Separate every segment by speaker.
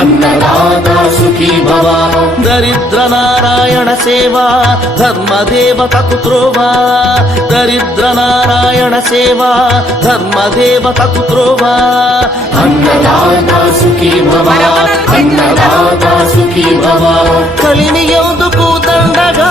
Speaker 1: అన్నదాత సుఖీ భవ దరిద్ర నారాయణ సేవా ధర్మదేవతకు కుత్రోవా దరిద్ర నారాయణ సేవా ధర్మదేవతకు త్రోవా అన్నదాత సుఖీ భవ అన్నదాత సుఖీ భవ కలిమి ఎందుకు దండగా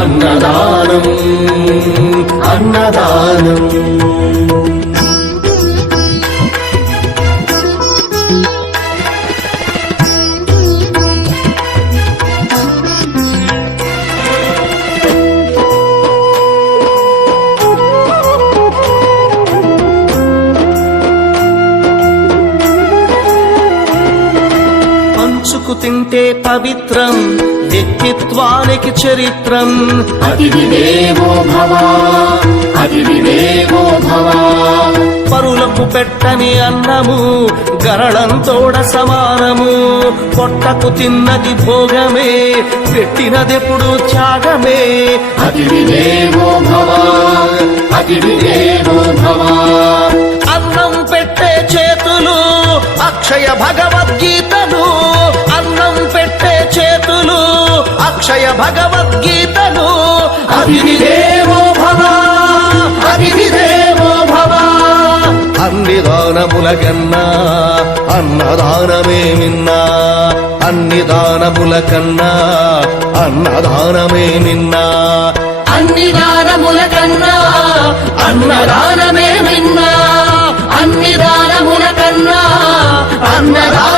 Speaker 1: அன்னதானம் அன்னதானம் పులుసుకు తింటే పవిత్రం వ్యక్తిత్వానికి చరిత్రం వివేవో భవ వివేవో భవ పరులకు పెట్టని అన్నము తోడ సమానము పొట్టకు తిన్నది భోగమే పెట్టినదెప్పుడు త్యాగమే వివేవో భవ వివేవో భవ అన్నం పెట్టే చేతులు అక్షయ భగవద్గీత అన్నం పెట్టే చేతులు అక్షయ భగవద్గీతను అతిథిదేవో భవ భవ అన్ని దానముల కన్నా అన్నదానమే నిన్నా అన్ని దానముల కన్నా అన్నదానమే నిన్నా అన్ని దానముల కన్నా అన్నదానమే నిన్నా అన్ని దానముల కన్నా అన్నదాన